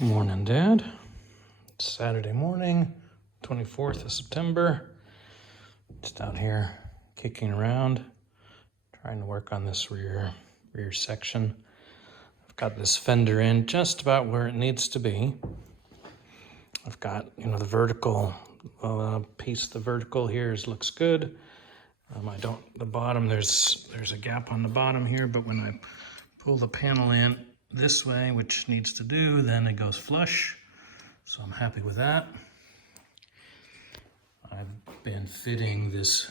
Morning, Dad. It's Saturday morning, 24th of September. Just out here kicking around, trying to work on this rear section. I've got this fender in just about where it needs to be. I've got, the vertical piece. The vertical here looks good. The bottom, there's a gap on the bottom here, but when I pull the panel in this way, which needs to do, then it goes flush. So I'm happy with that. I've been fitting this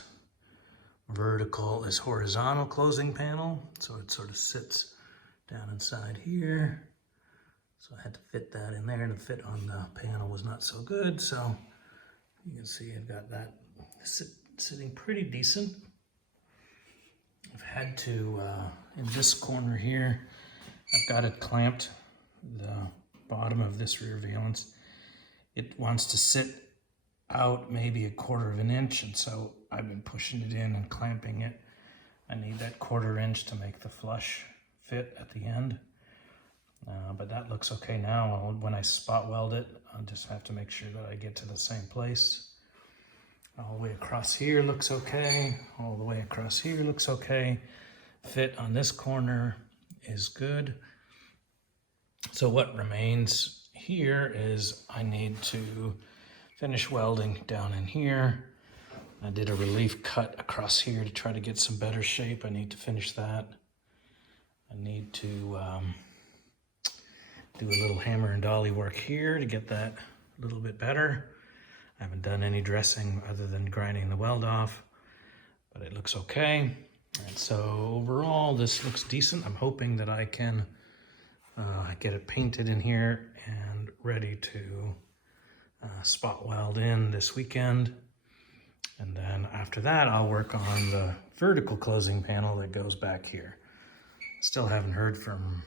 horizontal closing panel. So it sort of sits down inside here. So I had to fit that in there, and the fit on the panel was not so good. So you can see I've got that sitting pretty decent. I've had to, in this corner here, I've got it clamped, the bottom of this rear valence. It wants to sit out maybe 1/4 of an inch, and so I've been pushing it in and clamping it. I need that 1/4 inch to make the flush fit at the end. But that looks okay now. When I spot weld it, I'll just have to make sure that I get to the same place. All the way across here looks okay. All the way across here looks okay. Fit on this corner is good. So what remains here is I need to finish welding down in here. I did a relief cut across here to try to get some better shape. I need to finish that. I need to do a little hammer and dolly work here to get that a little bit better. I haven't done any dressing other than grinding the weld off, but it looks okay. And so overall, this looks decent. I'm hoping that I can get it painted in here and ready to spot weld in this weekend. And then after that, I'll work on the vertical closing panel that goes back here. Still haven't heard from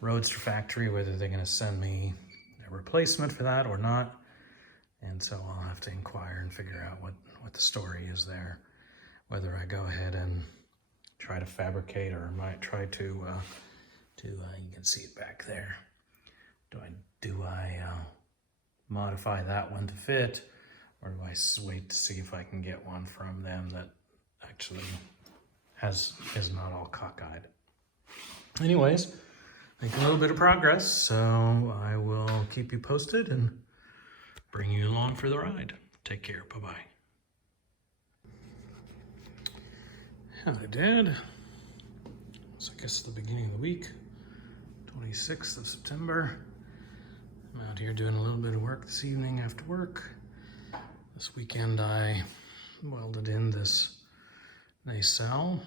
Roadster Factory whether they're going to send me a replacement for that or not. And so I'll have to inquire and figure out what the story is there. Whether I go ahead and try to fabricate, or I might try to you can see it back there. Do I modify that one to fit, or do I wait to see if I can get one from them that actually is not all cockeyed? Anyways, making a little bit of progress, so I will keep you posted and bring you along for the ride. Take care. Bye-bye. Howdy, Dad. So I guess the beginning of the week, 26th of September. I'm out here doing a little bit of work this evening after work. This weekend I welded in this nacelle.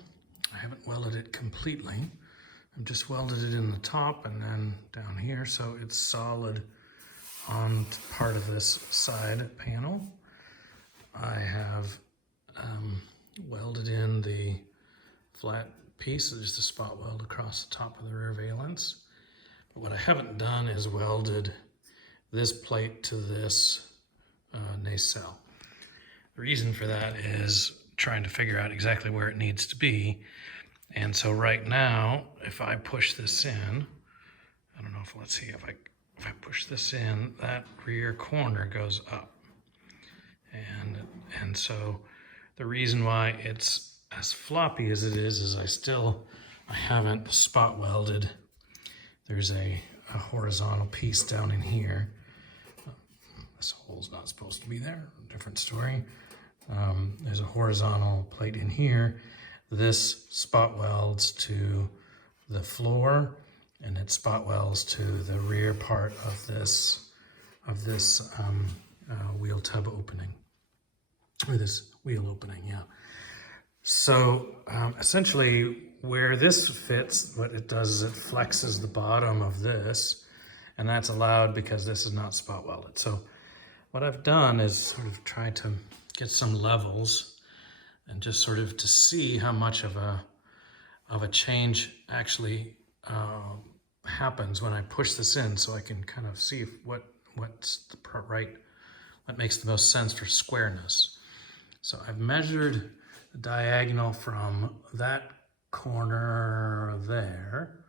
I haven't welded it completely. I've just welded it in the top and then down here, so it's solid on part of this side panel. I have welded in the flat piece, just a spot weld across the top of the rear valence. But what I haven't done is welded this plate to this nacelle. The reason for that is trying to figure out exactly where it needs to be. And so right now, if I push this in, I don't know if, let's see, if I push this in, that rear corner goes up. And so the reason why it's as floppy as it is I haven't spot welded. There's a horizontal piece down in here. This hole's not supposed to be there, different story. There's a horizontal plate in here. This spot welds to the floor, and it spot welds to the rear part of this wheel tub opening, or this wheel opening, yeah. So essentially where this fits, what it does is it flexes the bottom of this, and that's allowed because this is not spot welded. So what I've done is sort of try to get some levels and just sort of to see how much of a change actually happens when I push this in, so I can kind of see what's the what makes the most sense for squareness. So I've measured the diagonal from that corner there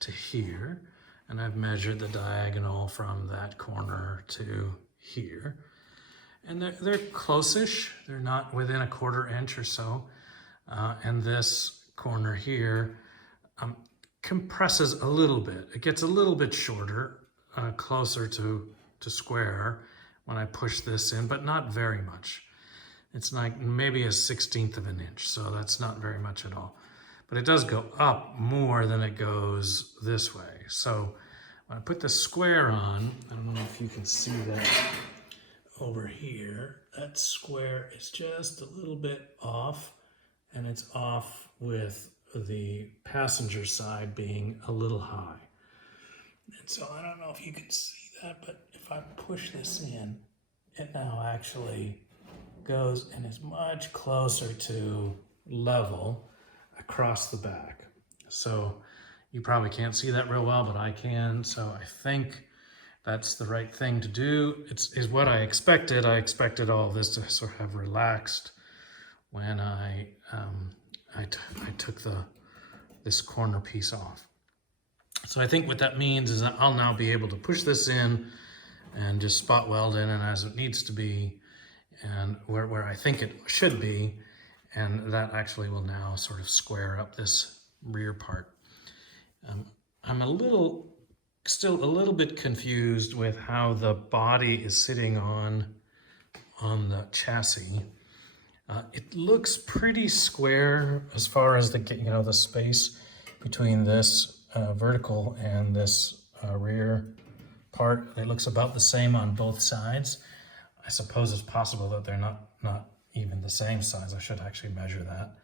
to here, and I've measured the diagonal from that corner to here. And they're close-ish. They're not within a 1/4 inch or so. And this corner here compresses a little bit. It gets a little bit shorter, closer to square when I push this in, but not very much. It's like maybe a 1/16 of an inch, so that's not very much at all. But it does go up more than it goes this way. So when I put the square on, I don't know if you can see that over here, that square is just a little bit off, and it's off with the passenger side being a little high. And so I don't know if you can see that, but if I push this in, it now actually goes and is much closer to level across the back. So you probably can't see that real well, but I can. So I think that's the right thing to do. Is what I expected. I expected all of this to sort of have relaxed when I took this corner piece off. So I think what that means is that I'll now be able to push this in and just spot weld in and as it needs to be, and where I think it should be, and that actually will now sort of square up this rear part. I'm still a little bit confused with how the body is sitting on the chassis. It looks pretty square as far as the space between this vertical and this rear part. It looks about the same on both sides. I suppose it's possible that they're not even the same size. I should actually measure that.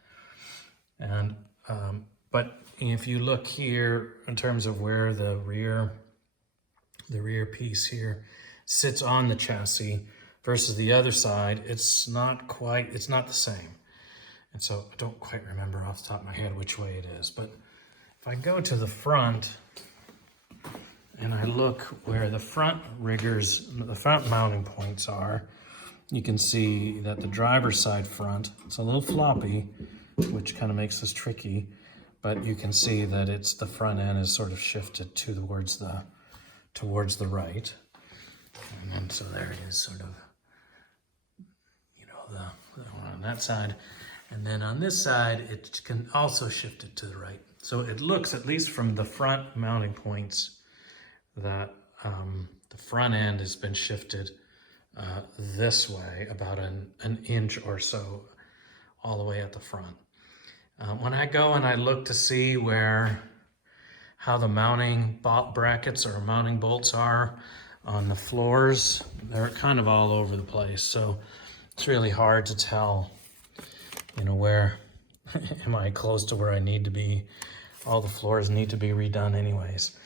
And but if you look here in terms of where the rear piece here sits on the chassis versus the other side, it's not the same. And so I don't quite remember off the top of my head which way it is. But if I go to the front and I look where the front mounting points are, you can see that the driver's side front, it's a little floppy, which kind of makes this tricky, but you can see that the front end is sort of shifted towards the right. And then so there it is, sort of, the one on that side. And then on this side, it can also shift it to the right. So it looks, at least from the front mounting points, that the front end has been shifted this way, about an inch or so, all the way at the front. When I go and I look to see how the mounting brackets or mounting bolts are on the floors, they're kind of all over the place. So it's really hard to tell, where am I close to where I need to be. All the floors need to be redone anyways.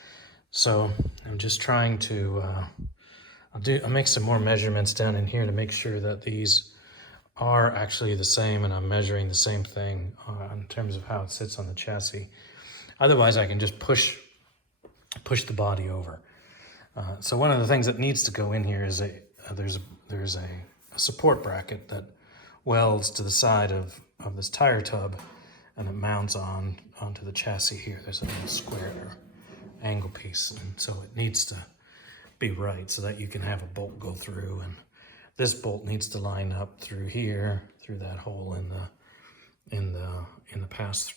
So I'm just trying to, I'll make some more measurements down in here to make sure that these are actually the same and I'm measuring the same thing in terms of how it sits on the chassis. Otherwise I can just push the body over. So one of the things that needs to go in here is there's a support bracket that welds to the side of this tire tub, and it mounts onto the chassis here. There's a little square angle piece, and so it needs to be right so that you can have a bolt go through, and this bolt needs to line up through here, through that hole in the pass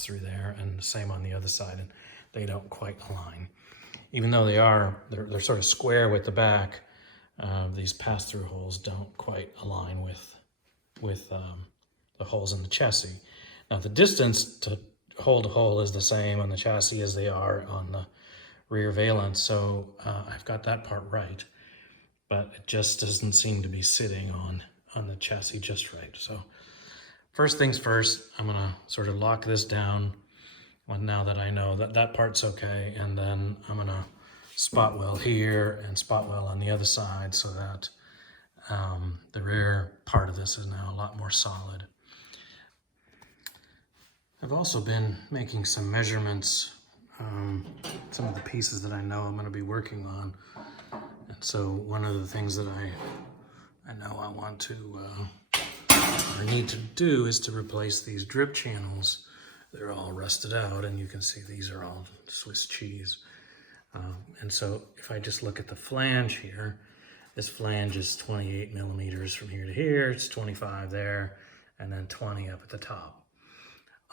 through there, and the same on the other side, and they don't quite align. Even though they're sort of square with the back, these pass-through holes don't quite align with the holes in the chassis. Now the distance to hole hole is the same on the chassis as they are on the rear valence, so I've got that part right, but it just doesn't seem to be sitting on the chassis just right. So first things first, I'm gonna sort of lock this down now that I know that part's okay, and then I'm gonna spot weld here and spot weld on the other side so that the rear part of this is now a lot more solid. I've also been making some measurements, some of the pieces that I know I'm going to be working on. And so one of the things that I know I want to or need to do is to replace these drip channels. They're all rusted out, and you can see these are all Swiss cheese. And so if I just look at the flange here, this flange is 28 millimeters from here to here, it's 25 there, and then 20 up at the top.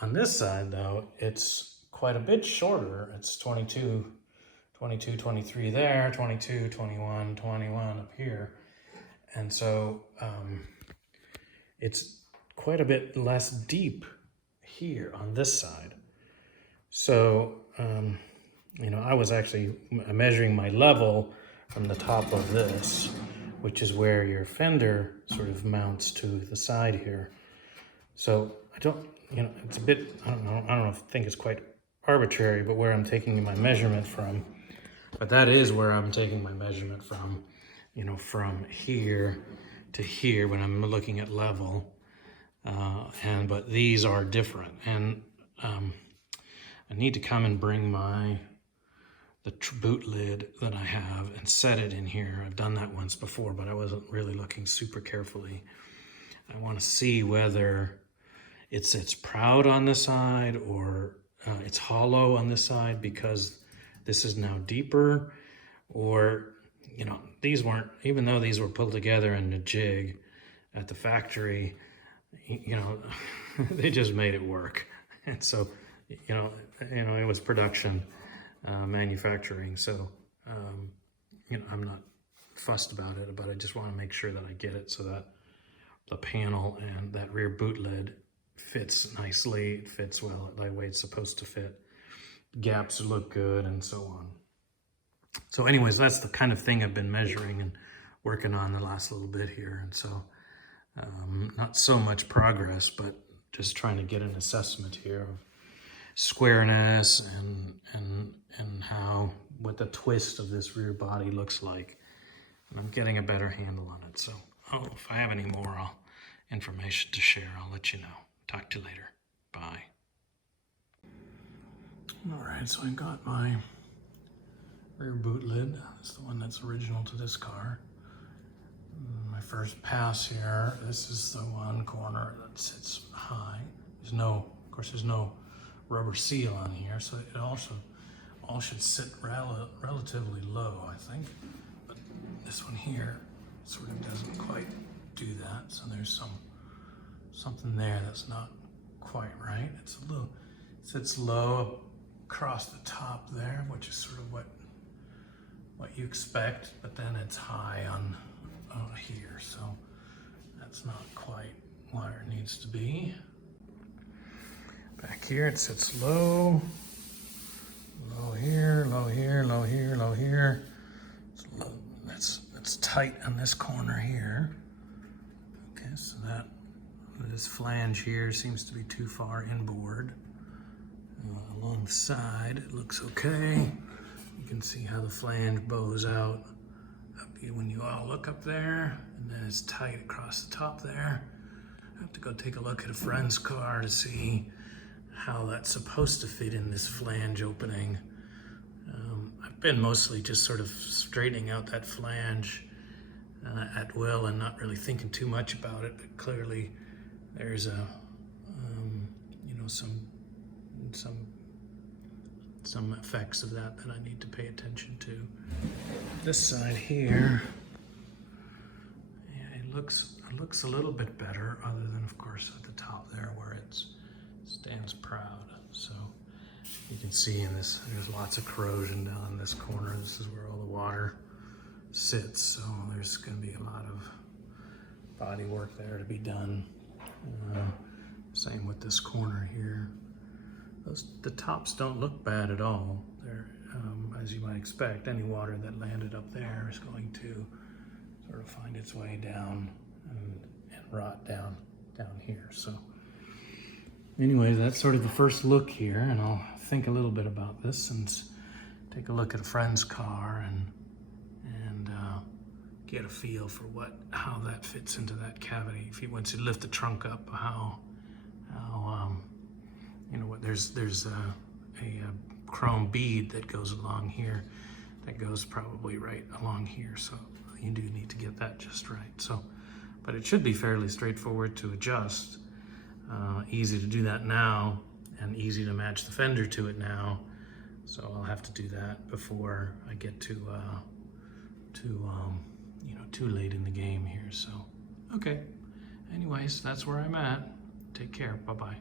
On this side though, it's quite a bit shorter. It's 22, 23 there, 22, 21, 21 up here. And so it's quite a bit less deep here on this side. So, you know, I was actually measuring my level from the top of this, which is where your fender sort of mounts to the side here. So I don't, you know, it's a bit, I don't know if I think it's quite arbitrary, but where I'm taking my measurement from, but that is where I'm taking my measurement from, you know, from here to here when I'm looking at level. But these are different, and I need to come and bring the boot lid that I have and set it in here. I've done that once before, but I wasn't really looking super carefully. I want to see whether it sits proud on the side or it's hollow on this side because this is now deeper, or, you know, these weren't, even though these were pulled together in a jig at the factory, you know, they just made it work. And so, you know, it was production, manufacturing. So, you know, I'm not fussed about it, but I just want to make sure that I get it so that the panel and that rear boot lid fits nicely. It fits well the way it's supposed to fit. Gaps look good and so on. So anyways, that's the kind of thing I've been measuring and working on the last little bit here. And so not so much progress, but just trying to get an assessment here of squareness and how, what the twist of this rear body looks like. And I'm getting a better handle on it. So if I have any more information to share, I'll let you know. Talk to you later. Bye. All right, so I got my rear boot lid. It's the one that's original to this car. My first pass here, this is the one corner that sits high. There's no, of course, there's no rubber seal on here, so it also all should sit relatively low, I think. But this one here sort of doesn't quite do that, so there's something there that's not quite right. It's a little, it sits low across the top there, which is sort of what you expect, but then it's high on here, so that's not quite where it needs to be. Back here it sits low, low here, low here, low here, low here. It's low. That's tight on this corner here. Okay, so this flange here seems to be too far inboard. Along the side, it looks okay. You can see how the flange bows out when you all look up there, and then it's tight across the top there. I have to go take a look at a friend's car to see how that's supposed to fit in this flange opening. I've been mostly just sort of straightening out that flange at will and not really thinking too much about it, but clearly there's a, you know, some effects of that I need to pay attention to. This side here, yeah, it looks a little bit better, other than of course at the top there where it stands proud. So you can see in this, there's lots of corrosion down in this corner. This is where all the water sits, so there's going to be a lot of body work there to be done. Same with this corner here. The tops don't look bad at all. They're, as you might expect, any water that landed up there is going to sort of find its way down and rot down here. So anyway, that's sort of the first look here, and I'll think a little bit about this and take a look at a friend's car and get a feel for how that fits into that cavity. Once you lift the trunk up, how you know what, there's a chrome bead that goes along here, that goes probably right along here, so you do need to get that just right. So, but it should be fairly straightforward to adjust. Easy to do that now, and easy to match the fender to it now. So I'll have to do that before I get to you know, too late in the game here. So, okay. Anyways, that's where I'm at. Take care. Bye-bye.